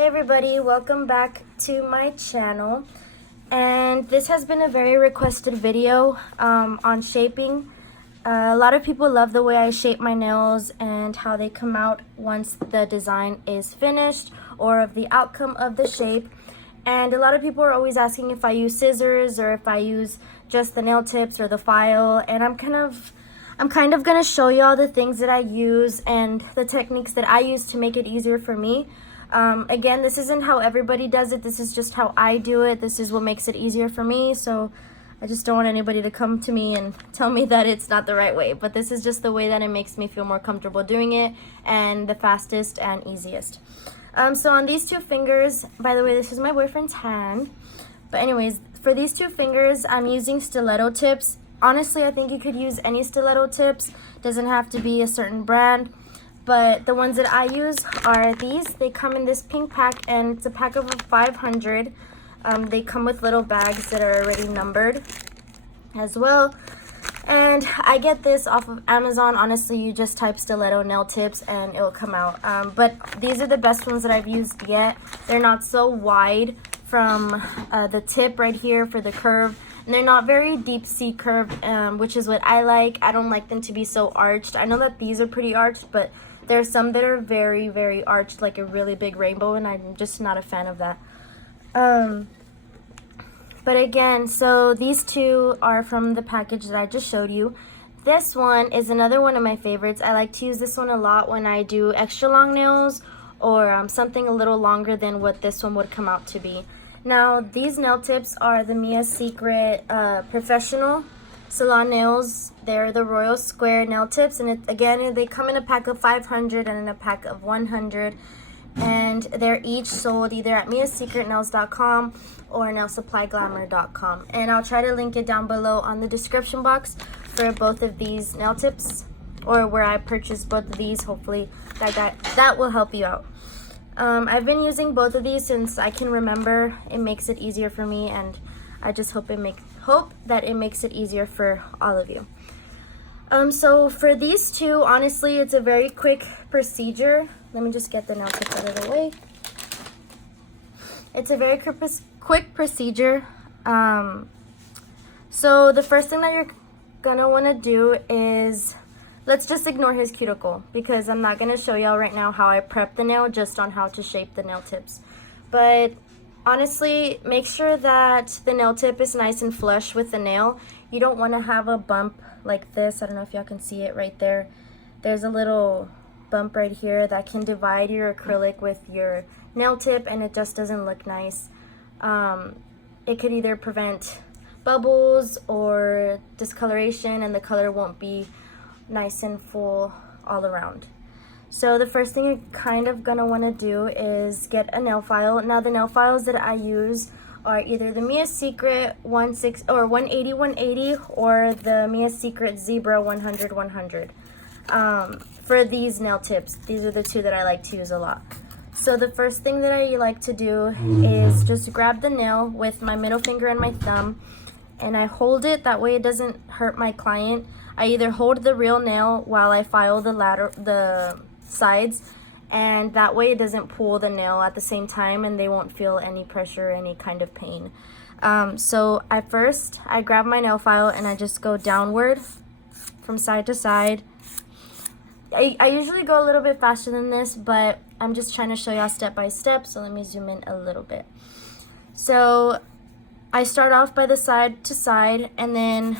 Hey everybody, welcome back to my channel, and this has been a very requested video on shaping. A lot of people love the way I shape my nails and how they come out once the design is finished or of the outcome of the shape. And a lot of people are always asking if I use scissors or if I use just the nail tips or the file, and I'm kind of going to show you all the things that I use and the techniques that I use to make it easier for me. Again, this isn't how everybody does it. This is just how I do it. This is what makes it easier for me. So I just don't want anybody to come to me and tell me that it's not the right way. But this is just the way that it makes me feel more comfortable doing it and the fastest and easiest. So on these two fingers, by the way, this is my boyfriend's hand. But anyways, for these two fingers, I'm using stiletto tips. Honestly, I think you could use any stiletto tips. Doesn't have to be a certain brand. But the ones that I use are these. They come in this pink pack, and it's a pack of 500. They come with little bags that are already numbered as well. And I get this off of Amazon. Honestly, you just type stiletto nail tips and it'll come out. But these are the best ones that I've used yet. They're not so wide from the tip right here for the curve. And they're not very deep C curved, which is what I like. I don't like them to be so arched. I know that these are pretty arched, but there are some that are very, very arched, like a really big rainbow, and I'm just not a fan of that. But again, so these two are from the package that I just showed you. This one is another one of my favorites. I like to use this one a lot when I do extra long nails or something a little longer than what this one would come out to be. Now, these nail tips are the Mia Secret Professional Salon Nails. They're the Royal Square nail tips, and again, they come in a pack of 500 and in a pack of 100. And they're each sold either at miasecretnails.com or nailsupply.glamour.com. And I'll try to link it down below on the description box for both of these nail tips, or where I purchased both of these. Hopefully that will help you out. I've been using both of these since I can remember. It makes it easier for me, and I just hope that it makes it easier for all of you. So for these two, honestly, it's a very quick procedure. Let me just get the nail tips out of the way. It's a very quick procedure. So the first thing that you're gonna want to do is, let's just ignore his cuticle because I'm not gonna show y'all right now how I prep the nail, just on how to shape the nail tips. But honestly, make sure that the nail tip is nice and flush with the nail. You don't want to have a bump like this. I don't know if y'all can see it right there. There's a little bump right here that can divide your acrylic with your nail tip, and it just doesn't look nice. It could either prevent bubbles or discoloration, and the color won't be nice and full all around. So the first thing you're kind of gonna want to do is get a nail file. Now, the nail files that I use are either the Mia Secret 180 or the Mia Secret Zebra 100. For these nail tips, these are the two that I like to use a lot. So the first thing that I like to do is just grab the nail with my middle finger and my thumb, and I hold it. That way it doesn't hurt my client. I either hold the real nail while I file the sides, and that way it doesn't pull the nail at the same time, and they won't feel any pressure or any kind of pain. So I grab my nail file and I just go downward from side to side. I usually go a little bit faster than this, but I'm just trying to show y'all step by step, so let me zoom in a little bit. So I start off by the side to side, and then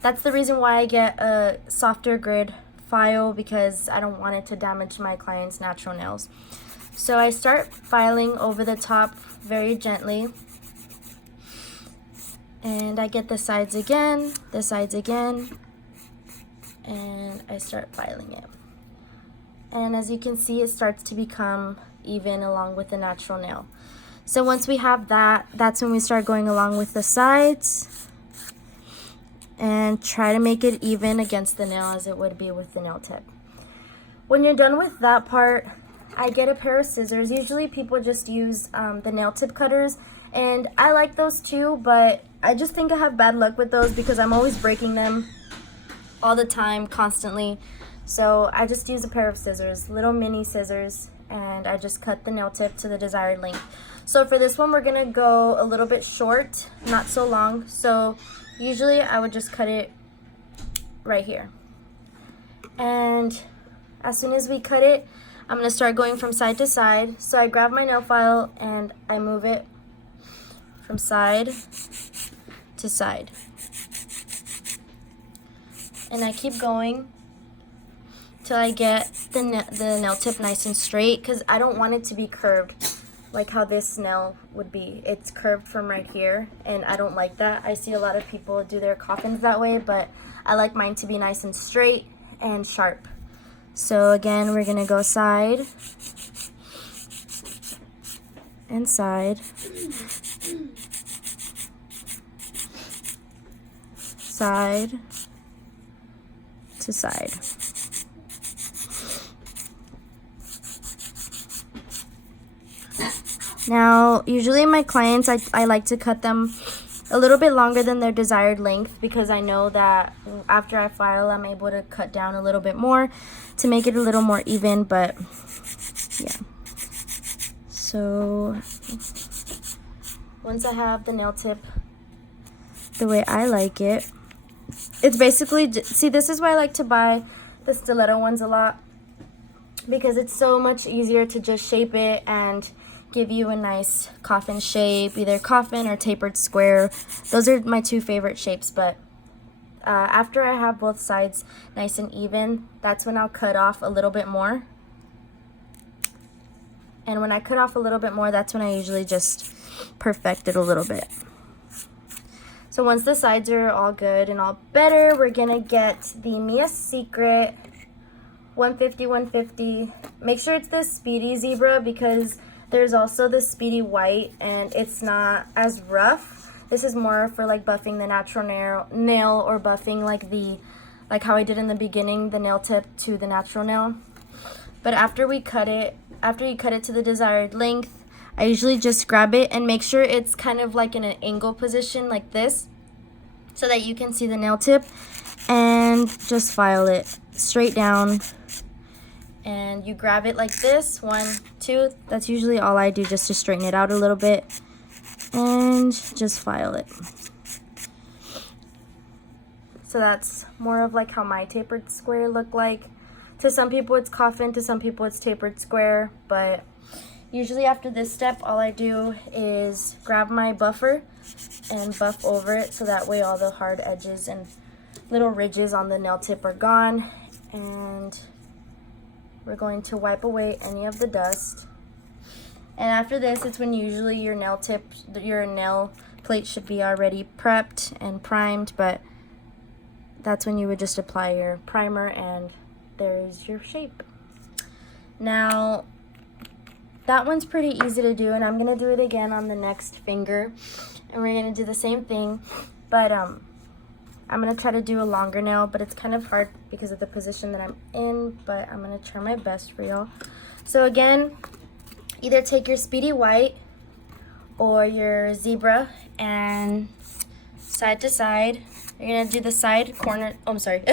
that's the reason why I get a softer grid file, because I don't want it to damage my client's natural nails. So I start filing over the top very gently, and I get the sides again, and I start filing it. And as you can see, it starts to become even along with the natural nail. So once we have that, that's when we start going along with the sides and try to make it even against the nail as it would be with the nail tip. When you're done with that part, I get a pair of scissors. Usually people just use the nail tip cutters, and I like those too, but I just think I have bad luck with those because I'm always breaking them all the time, constantly. So I just use a pair of scissors, little mini scissors, and I just cut the nail tip to the desired length. So for this one, we're gonna go a little bit short, not so long. So usually I would just cut it right here. And as soon as we cut it, I'm gonna start going from side to side. So I grab my nail file and I move it from side to side. And I keep going till I get the nail tip nice and straight, because I don't want it to be curved like how this nail would be. It's curved from right here, and I don't like that. I see a lot of people do their coffins that way, but I like mine to be nice and straight and sharp. So again, we're gonna go side and side, side to side. Now, usually my clients, I like to cut them a little bit longer than their desired length, because I know that after I file, I'm able to cut down a little bit more to make it a little more even, but yeah. So once I have the nail tip the way I like it, it's basically, see, this is why I like to buy the stiletto ones a lot, because it's so much easier to just shape it and give you a nice coffin shape, either coffin or tapered square. Those are my two favorite shapes, but after I have both sides nice and even, that's when I'll cut off a little bit more. And when I cut off a little bit more, that's when I usually just perfect it a little bit. So once the sides are all good and all better, we're gonna get the Mia Secret 150. Make sure it's the Speedy Zebra, because there's also the Speedy White, and it's not as rough. This is more for like buffing the natural nail, or buffing like how I did in the beginning, the nail tip to the natural nail. But after you cut it to the desired length, I usually just grab it and make sure it's kind of like in an angle position like this, so that you can see the nail tip, and just file it straight down. And you grab it like this, 1, 2, that's usually all I do, just to straighten it out a little bit, and just file it. So that's more of like how my tapered square look like. To some people it's coffin, to some people it's tapered square, but usually after this step, all I do is grab my buffer and buff over it, so that way all the hard edges and little ridges on the nail tip are gone. And we're going to wipe away any of the dust. And after this, it's when usually your nail plate should be already prepped and primed, but that's when you would just apply your primer, and there's your shape. Now, that one's pretty easy to do, and I'm gonna do it again on the next finger, and we're gonna do the same thing, but I'm gonna try to do a longer nail, but it's kind of hard because of the position that I'm in, but I'm gonna try my best for y'all. So again, either take your Speedy White or your Zebra, and side to side, you're gonna do the side corner, oh, I'm sorry,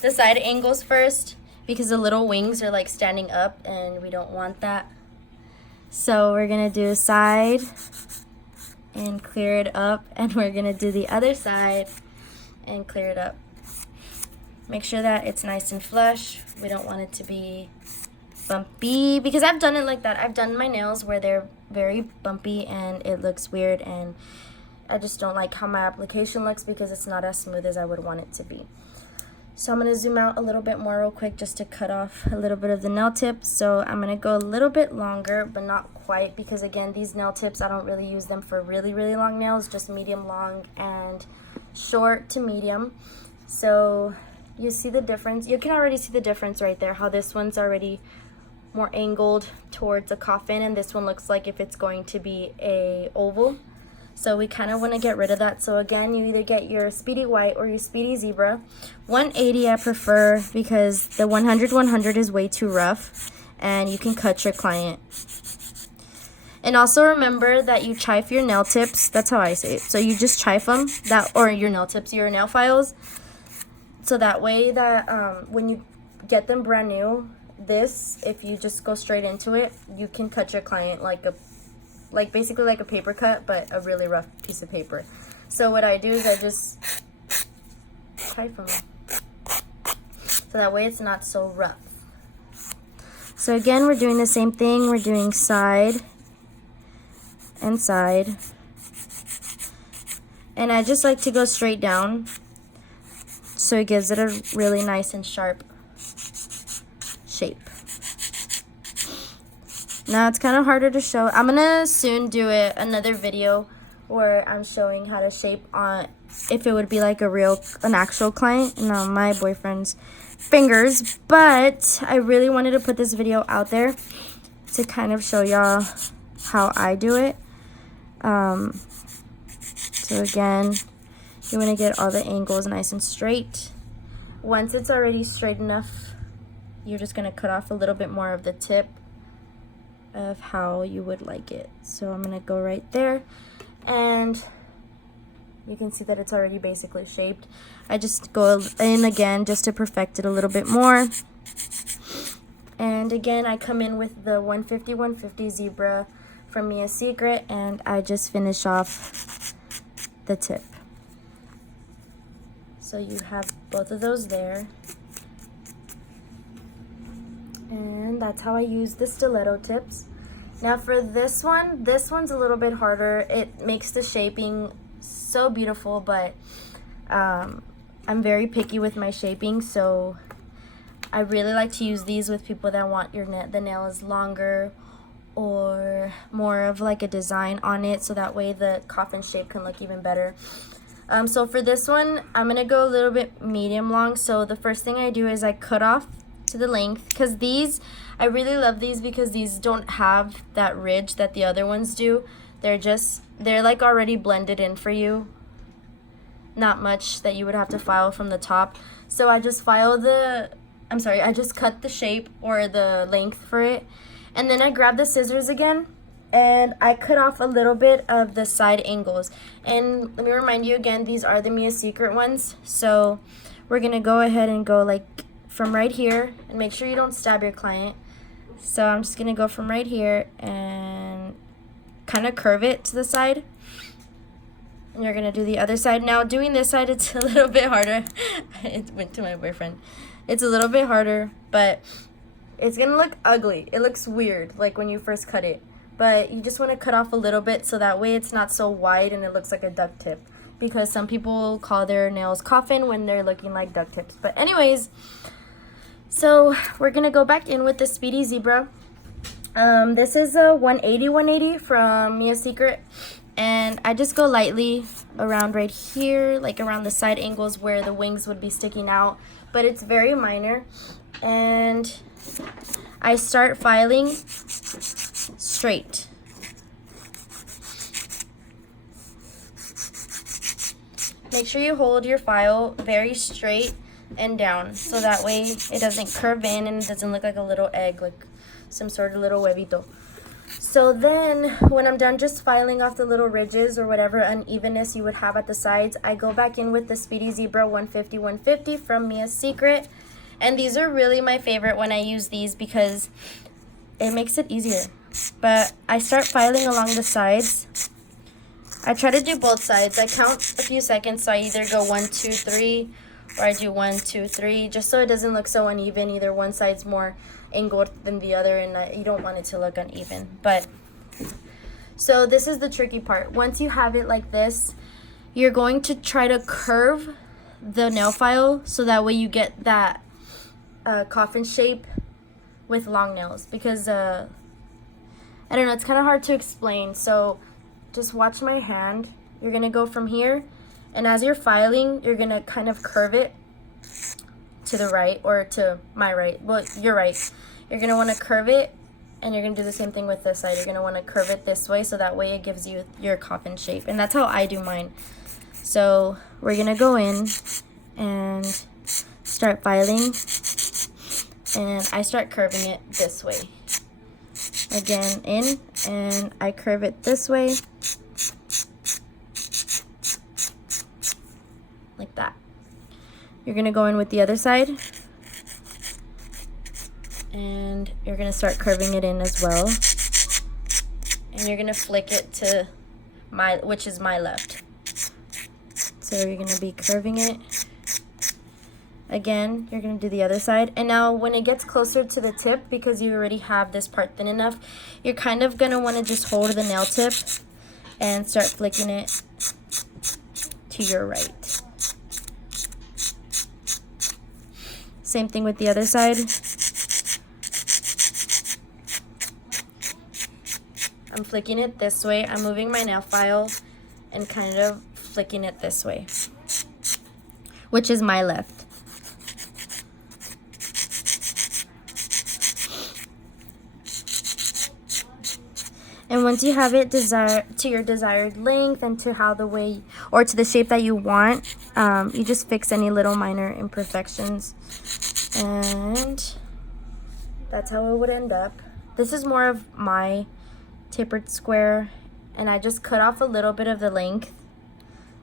the side angles first, because the little wings are like standing up, and we don't want that. So we're gonna do side and clear it up, and we're gonna do the other side and clear it up. Make sure that it's nice and flush. We don't want it to be bumpy, because I've done it like that. I've done my nails where they're very bumpy and it looks weird, and I just don't like how my application looks, because it's not as smooth as I would want it to be. So I'm going to zoom out a little bit more real quick, just to cut off a little bit of the nail tip. So I'm going to go a little bit longer, but not quite, because again, these nail tips, I don't really use them for really, really long nails, just medium long and short to medium. So you see the difference. You can already see the difference right there, how this one's already more angled towards a coffin, and this one looks like if it's going to be a oval. So we kind of want to get rid of that. So again, you either get your Speedy White or your Speedy Zebra. 180 I prefer, because the 100 is way too rough, and you can cut your client. And also remember that you chife your nail tips. That's how I say it. So you just chife them, or your nail tips, your nail files. So that way that when you get them brand new, this, if you just go straight into it, you can cut your client like basically like a paper cut, but a really rough piece of paper. So what I do is I just type them, so that way it's not so rough. So again, we're doing the same thing. We're doing side and side. And I just like to go straight down, so it gives it a really nice and sharp shape. Now it's kind of harder to show. I'm gonna soon do another video where I'm showing how to shape on if it would be like an actual client, not my boyfriend's fingers. But I really wanted to put this video out there to kind of show y'all how I do it. So again, you want to get all the angles nice and straight. Once it's already straight enough, you're just going to cut off a little bit more of the tip of how you would like it. So I'm going to go right there, and you can see that it's already basically shaped. I just go in again just to perfect it a little bit more. And again, I come in with the 150 zebra from Mia Secret, and I just finish off the tip. So you have both of those there. And that's how I use the stiletto tips. Now for this one's a little bit harder. It makes the shaping so beautiful, but I'm very picky with my shaping, so I really like to use these with people that want the nails longer or more of like a design on it, so that way the coffin shape can look even better. So for this one, I'm gonna go a little bit medium long. So the first thing I do is I cut off to the length, because I really love these because these don't have that ridge that the other ones do. They're like already blended in for you. Not much that you would have to file from the top. So I just I just cut the shape or the length for it. And then I grab the scissors again, and I cut off a little bit of the side angles. And let me remind you again, these are the Mia Secret ones. So we're going to go ahead and go like from right here, and make sure you don't stab your client. So I'm just going to go from right here and kind of curve it to the side. And you're going to do the other side. Now doing this side, it's a little bit harder. It went to my boyfriend. It's a little bit harder, but it's going to look ugly. It looks weird, like when you first cut it. But you just want to cut off a little bit, so that way it's not so wide and it looks like a duck tip. Because some people call their nails coffin when they're looking like duck tips. But anyways, so we're going to go back in with the Speedy Zebra. This is a 180 from Mia Secret. And I just go lightly around right here, like around the side angles where the wings would be sticking out. But it's very minor. And I start filing straight. Make sure you hold your file very straight and down, so that way it doesn't curve in and it doesn't look like a little egg, like some sort of little huevito. So then when I'm done just filing off the little ridges or whatever unevenness you would have at the sides, I go back in with the Speedy Zebra 150 from Mia Secret. And these are really my favorite when I use these because it makes it easier. But I start filing along the sides. I try to do both sides. I count a few seconds, so I either go 1, 2, 3, or I do 1, 2, 3, just so it doesn't look so uneven. Either one side's more angled than the other, and you don't want it to look uneven. But so this is the tricky part. Once you have it like this, you're going to try to curve the nail file so that way you get that coffin shape with long nails, because I don't know, it's kind of hard to explain. So just watch my hand. You're gonna go from here, and as you're filing, you're gonna kind of curve it to the right, or to my right, well, your right. You're gonna want to curve it, and you're gonna do the same thing with this side. You're gonna want to curve it this way, so that way it gives you your coffin shape. And that's how I do mine. So we're gonna go in and start filing, and I start curving it this way. Again, in, and I curve it this way, like that. You're gonna go in with the other side, And you're gonna start curving it in as well. And you're gonna flick it to which is my left. So you're gonna be curving it. Again, you're gonna do the other side. And now when it gets closer to the tip, because you already have this part thin enough, you're kind of gonna wanna just hold the nail tip and start flicking it to your right. Same thing with the other side. I'm flicking it this way. I'm moving my nail file and kind of flicking it this way, which is my left. And once you have it to your desired length and to how the way or to the shape that you want, you just fix any little minor imperfections, and that's how it would end up. This is more of my tapered square, and I just cut off a little bit of the length.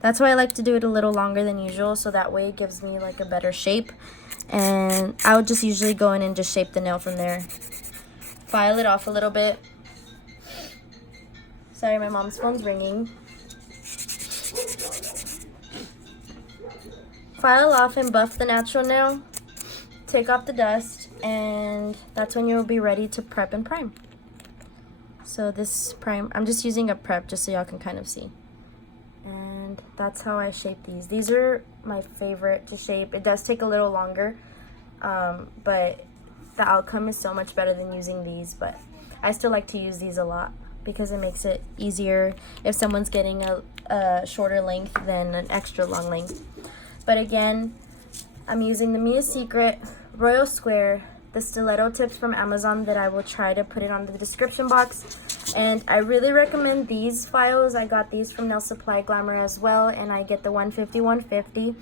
That's why I like to do it a little longer than usual, so that way it gives me like a better shape. And I would just usually go in and just shape the nail from there. File it off a little bit. Sorry, my mom's phone's ringing. File off and buff the natural nail. Take off the dust, and that's when you'll be ready to prep and prime. So this prime, I'm just using a prep just so y'all can kind of see. And that's how I shape these. These are my favorite to shape. It does take a little longer, but the outcome is so much better than using these. But I still like to use these a lot because it makes it easier if someone's getting a shorter length than an extra long length. But again, I'm using the Mia Secret Royal Square, the stiletto tips from Amazon that I will try to put it on the description box. And I really recommend these files. I got these from Nail Supply Glamour as well, and I get the 150/150.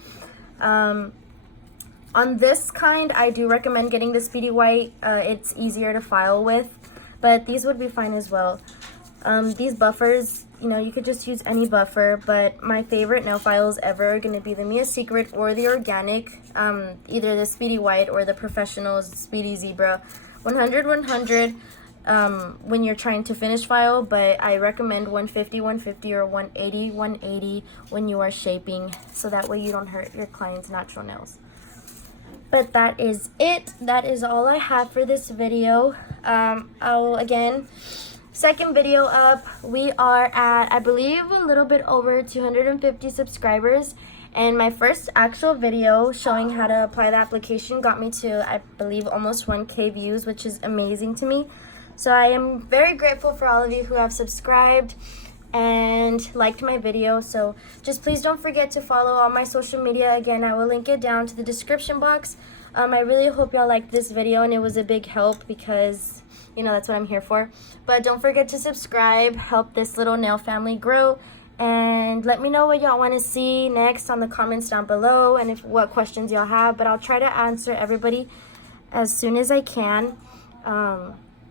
On this kind, I do recommend getting the Speedy White. It's easier to file with, but these would be fine as well. These buffers, you could just use any buffer, but my favorite nail files ever are going to be the Mia Secret or the Organic, either the Speedy White or the Professional's Speedy Zebra. 100/100 when you're trying to finish file, but I recommend 150/150 or 180/180 when you are shaping, so that way you don't hurt your client's natural nails. But that is it. That is all I have for this video. Second video up. We are at, I believe, a little bit over 250 subscribers. And my first actual video showing how to apply the application got me to, I believe, almost 1K views, which is amazing to me. So I am very grateful for all of you who have subscribed and liked my video. So just please don't forget to follow all my social media. Again, I will link it down to the description box. I really hope y'all liked this video, and it was a big help because that's what I'm here for. But don't forget to subscribe, help this little nail family grow, and let me know what y'all want to see next on the comments down below, and what questions y'all have. But I'll try to answer everybody as soon as I can.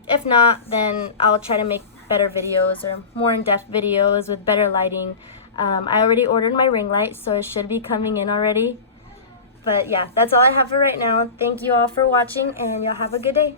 If not, then I'll try to make better videos or more in-depth videos with better lighting. I already ordered my ring light, so it should be coming in already. But yeah, that's all I have for right now. Thank you all for watching, and y'all have a good day.